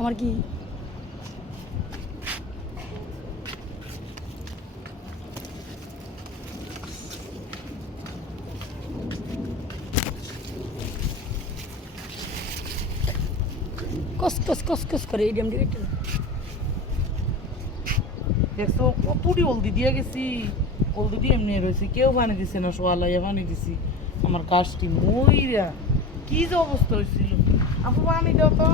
আমার কি কস কস কস কস করে এই ড্যাম ডিরেক্টর দেখছো কতটি হলদি দিয়ে গেছি, হলদি দিয়ে এমনি রয়েছে, কেউ পানি দিছে না, সোয়ালাইয়া পানি দিছি। আমার গাছটি মইরা কি যে অবস্থা হয়েছিল। আপু পানি দাও তো।